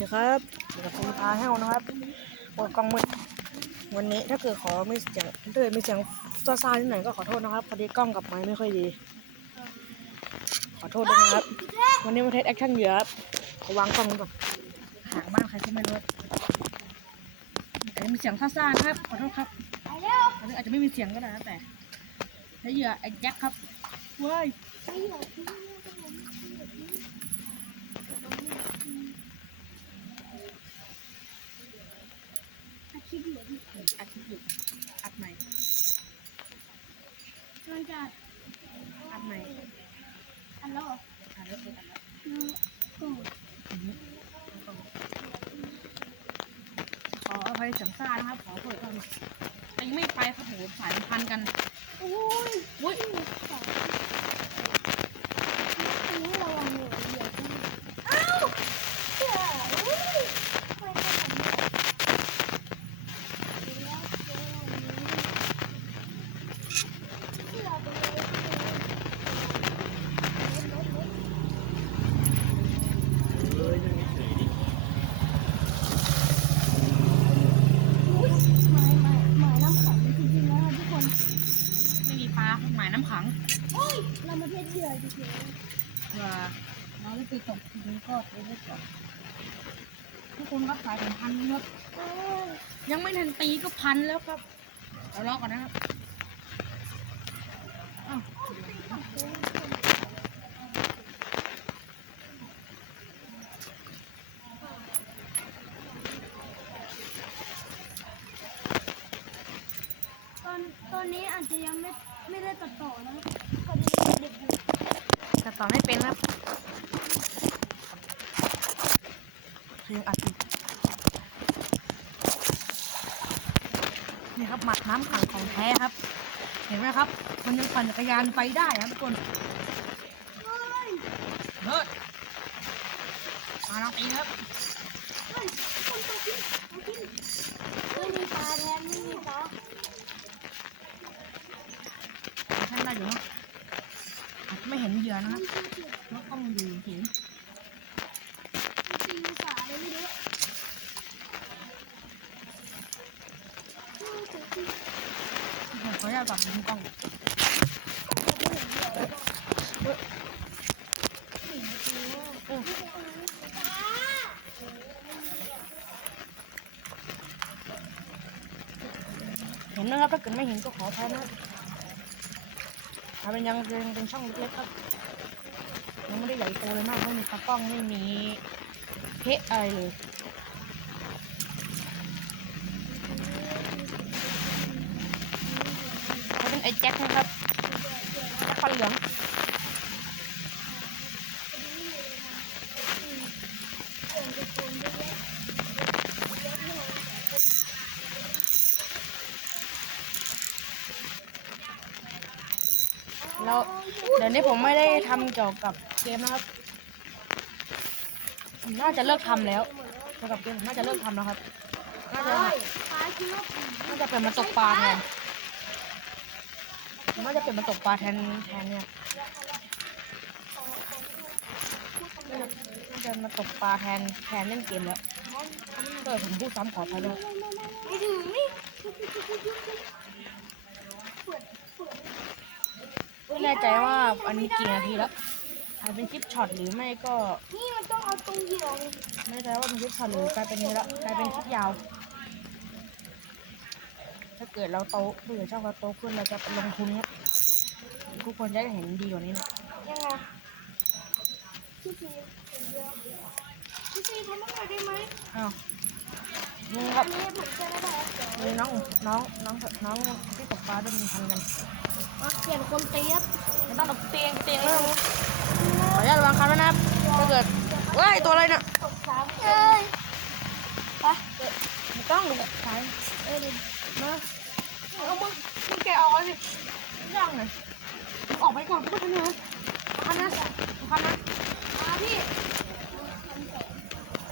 ดีครับอยู่กับคุณพาแห้วนะครับโอ้ยกล้องมืดวันนี้ถ้าเกิดขอไม่เสียงถ้าเกิดมีเสียงซ่าๆนิดหน่อยก็ขอโทษนะครับพอดีกล้องกับไม้ไม่ค่อยดี ขอโทษด้วยนะครับ วันนี้มาเทสแอคชั่นเยอะครับขอวางกล้องก่อนห่างบ้านใครก็ไม่รู้อาจจะมีเสียงซ่าๆนะครับ ขอโทษครับอาจจะไม่มีเสียงก็ได้แต่ใช้เหยื่อไอ้แจ็คครับว้าย อาคิดอยู่ที่ อัดคลิปอยู่อัดใหม่ มันจะอัดใหม่ อันแล้วเหรออัดแล้วอัดแล้วอืมอืมขออภัยเสียงซ่านะครับ ขอเปิดก่อนแต่ยังไม่ไปครับโหสายมันพันกันโอ้ยเว้ยสองอันนี้ระวังหัวเหยียบด้วยอ้าวเสือเฮ้ยทำไมทำแบบนี้แล้วเจออันนี้เสือไปเลยลดลดลดอุ๊ยหมายหมายหมายน้ำขังจริงๆนะคะทุกคน ไม่มีปลาหมายน้ำขัง เฮ้ย เรามาเทสเหยื่อเฉย เผื่อเราได้ไปตกทีนี้ก็ไปได้ก่อนทุก คนครับสายถึงพันครับๆเอ้ยยังไม่ทันตีก็พันแล้วครับเราลอกก่อนนะครับอ้าวตอนตอนนี้อาจจะยังไม่ไม่ได้ตัดต่อนะพอดีเด็กอยู่แต่ต่อไม่เป็นครับยังอัดอยู่ นี่ครับหมัดน้ำขังของแท้ครับ เห็นไหมครับ มันยังปั่นจักรยานไปได้ครับทุกคนเฮ้ยเฮ้ยมาลองตีครับเฮ้ยคนตัวกินตัวกินไม่มีปลาแทนไม่มีปลาท่านได้อยู่เนอะอาจจะไม่เห็นเหยื่อนะคมัรับนคือเสือเพราะกล้องอยู่หิน จริงๆสาเลยไม่รู้เออตัวกิน ผมขออนุญาตปรับมุมกล้อง เห็ นะครับ ถ้าเกิดไม่เห็นก็ขออภัยนะทำเป็นยังเป็นเป็นช่องเล็กๆครับยังไม่ได้ใหญ่โตเลยมากไม่มีตากล้องไม่มีเพะอะไรเลยเขาเป็นไอ้แจ็คนะครับแจ็คฟันเหลือง แล้วเดี๋ยวนี้ผมไม่ได้ทำเกี่ยวกับเกมนะครับผมน่าจะเลิกทำแล้วเกี่ยวกับเกมผมน่าจะเลิกทำแล้วครับน่าจะน่าจะเปลี่ยนมาตกปลาแทนผมน่าจะเปลี่ยนมาตกปลาแทนแทนเนี่ยน่าจะมาตกปลาแทนแทนเล่นเกมแล้วเกิดผมพูดซ้ำขออภัยด้วยนี่ แน่ใจว่าอันนี้กี่นาทีแล้วอาจเป็นคลิปช็อตหรือไม่ก็นี่มันต้องเอาตรงเหยื่อเลยไม่แน่ใจว่าเป็นคลิปช็อตหรือกลายเป็นนี้แล้วกลายเป็นคลิปยาว ถ้าเกิดเราโตผู้ใหญ่ชอบเราโตขึ้นเราจะลงทุนเนี้ยทุกคนจะได้เห็นดีกว่านี้นะยังไงพี่ซีเห็นเยอะพี่ซีทำอะไรได้ไหมอ้าวนี่ครับอันนี้ผมจะได้แบบเดี๋ยวมีน้องน้องน้องน้องที่ตกปลาด้วยมีพันกันมา เปลี่ยนคนเตียบไม่ต้องตกเตียงเตียงแล้วขออนุญาตระวังคันไว้นะครับถ้าเกิดเว้ยตัวอะไรเนี่ยตกสามเอ้ยไปไม่ต้องดูสายเอ้ยเดี๋ยวมาเอามึงมึงแกะออกสิย่างหน่อยมึงออกไปก่อนไม่ต้องทำงานคันนะคันนะมาพี่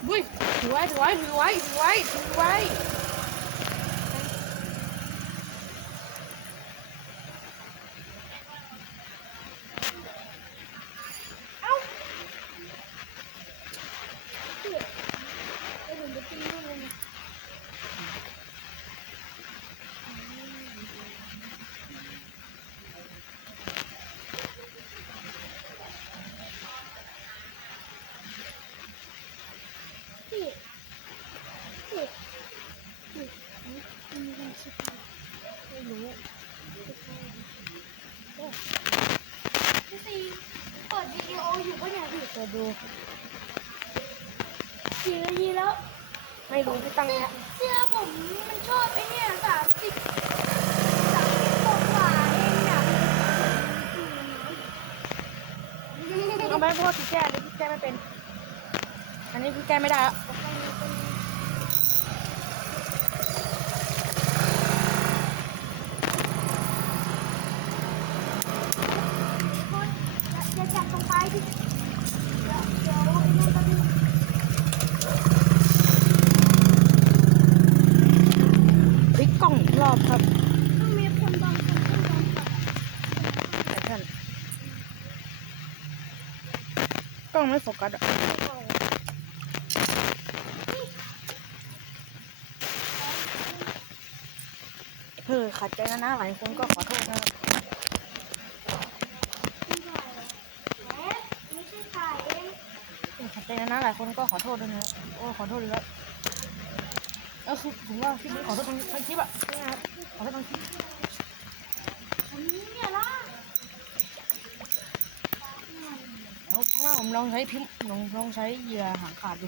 บุ้ยถือไว้ถือไว้ถือไว้ถือไว้ถือไว้ กี่นาทีแล้ว ไม่รู้ไม่ตั้งแล้วเสื้อผมมันชอบไอ้เนี่ยสามสิบสามสิบกว่าเองเนี่ยเอาไปพ่อพี่แก้เลยพี่แก้ไม่เป็น อันนี้พี่แก้ไม่ได้แล้ องไม่โฟกัสอะเพื่อขัดใจนะนะหลายคนก็ขอโทษนะครับไม่ใช่ถ่ายเองขัดใจนะนะหลายคนก็ขอโทษด้วยนะโอ้ขอโทษเลยครับก็คือผมว่าคลิปนี้ขอโทษทั้งคลิปอะนะครับขอโทษทั้งคลิป อันนี้เนี่ยล่ะ แล้ วข้างล่างผมลองใช้พิมพ์ลองลองใช้เหยื่อหางขาดดู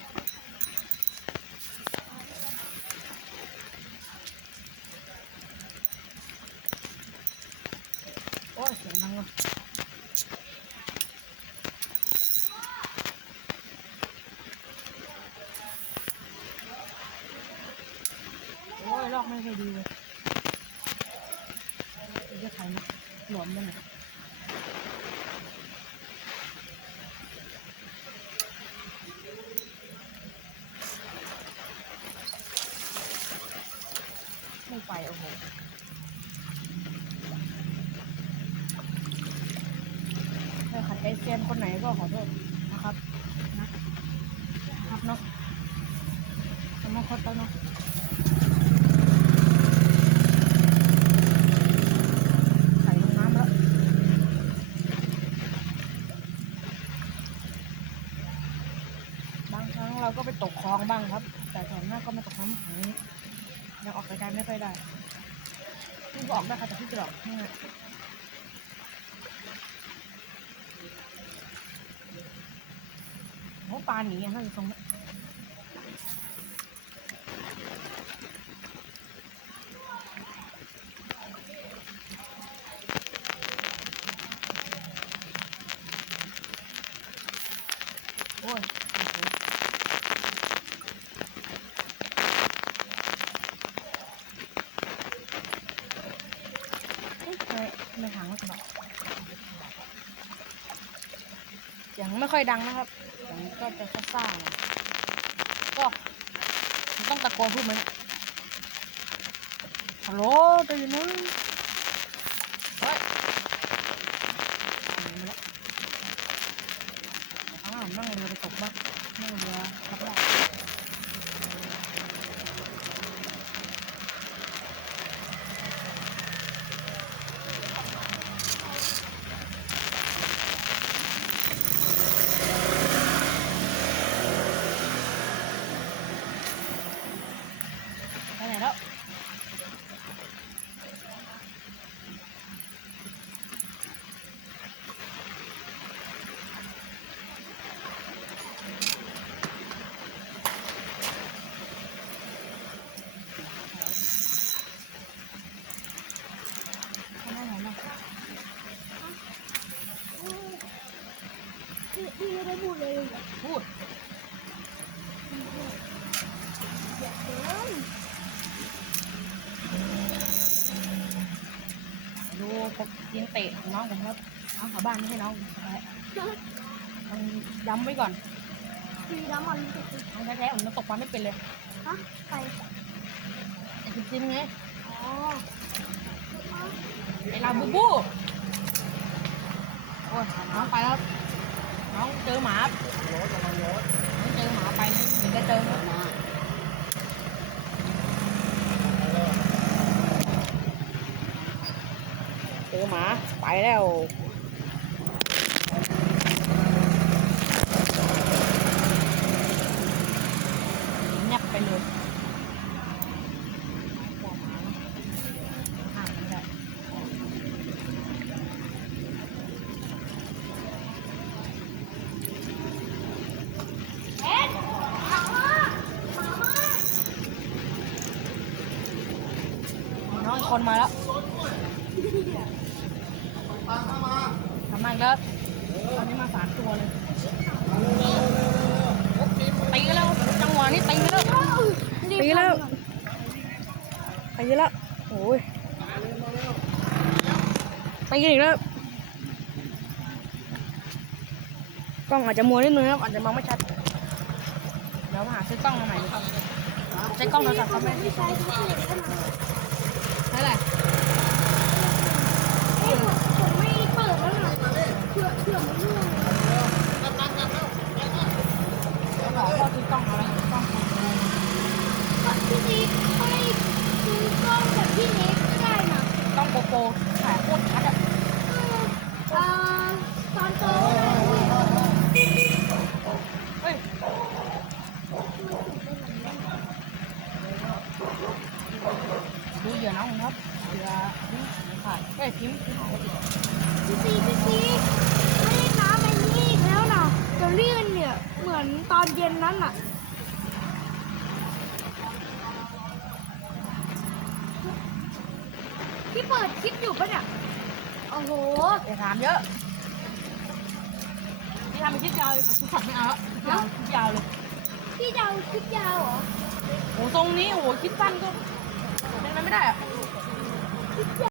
โอ้เสียงดังว่ะอ้ยลอกไม่ค่อยดีเลยเดี๋ยวจะถ่ายนะหลวมไปหน่อย ไม่ไป โอ้โหถ้าขัดใจเซียนคนไหนก็ขอโทษนะครับนะครับเนาะสมมติคนต้นเนาะใส่น้ำแล้วบางครั้งเราก็ไปตกคลองบ้างครับ แต่ส่วนมากก็มาตกน้ำขังยังออกรายการไม่ค่อยได้ ออกได้ค่ะแต่พี่จะออกให้โอ้ปลาหนีอะน่าจะตรงนี้โอ้ยโอ้โหเอ๊ะทำ ไมทำไมหางมันกระบอกเสียงไม่ค่อยดังนะครับเสียงก็จะซ่าๆหน่อยก็ต้องตะโกนพูดไหมฮัลโหลตัวอยู่นู้นเฮ้ยหนีมาแล้วข้างหลังนั่งเรือไปตกบ้างนั่งเรือทับได้ไปไหนแล้ว ไปไหนไหนแล้ว พี่พี่ไม่ได้ พูดเลยเหรอพูดอย่าเกินดูผมยิงเตะน้องผมครับน้องแถวบ้านไม่ให้น้องไปมันย้ำไว้ก่อนพี่น้ำมันจะติดน้องแท้ๆผมมันตกปลาไม่เป็นเลยฮะไปไอ้จิ้มจิ้มไงอ๋อไอ้ลาบูบูโอ้ยน้องไปแล้ว น้องเจอหมาน้องเจอหมาไปเดี๋ยวจะเจอหมาเจอหมาไปแล้วเงียบไปเลยบอกหมานะห่างกันได้ เอ็ด คนมาแล้วทำมาอีกแล้วตอนนี้มาสามตัวเลยตีกันแล้ว จังหวะนี้ตีกันแล้วตีแล้วตีกันแล้วโอ้ยตีกันอีกแล้วกล้องอาจจะมัวนิดนึงครับอาจจะมองไม่ชัดเดี๋ยวมาหาซื้อกล้องมาใหม่ดีกว่าใช้กล้องโทรศัพท์ครับแม่ไม่ ใช่ที่เด็กขนาดใช่แหละเอ้ยผมผมไม่เปิดแล้วนะเผื่อเผื่อมันร่วงขอพ่อซื้อกล้องอะไรกล้องพี่นิกให้ซื้อกล้องแบบพี่นิกได้นะกล้องโกโปรถ่ายโคตรชัดอะเอออ่าตอนโตได้พี่ เฮ้ยดูเหยื่อน้องครับเหยื่อนี่ขาดเอ้ยพิมพ์พิมพ์ พี่ซีพี่ซีไม่ได้น้ำไอ้นี่อีกแล้วนะจะลื่นเนี่ยเหมือนตอ นเย็นนั้นอะพี่เปิดคลิปอยู่ปะเนี่ย โอ้โหอย่าถามเยอะนี่ทำเป็นคลิปยาวเลยคุณขัดไม่เอาแล้วคลิปยาวคลิปยาวเลยพี่จะเอาคลิปยาวเหรอโอ้ตรงนี้โอ้โหคลิปสั้นก็เป็นไปไม่ได้อะ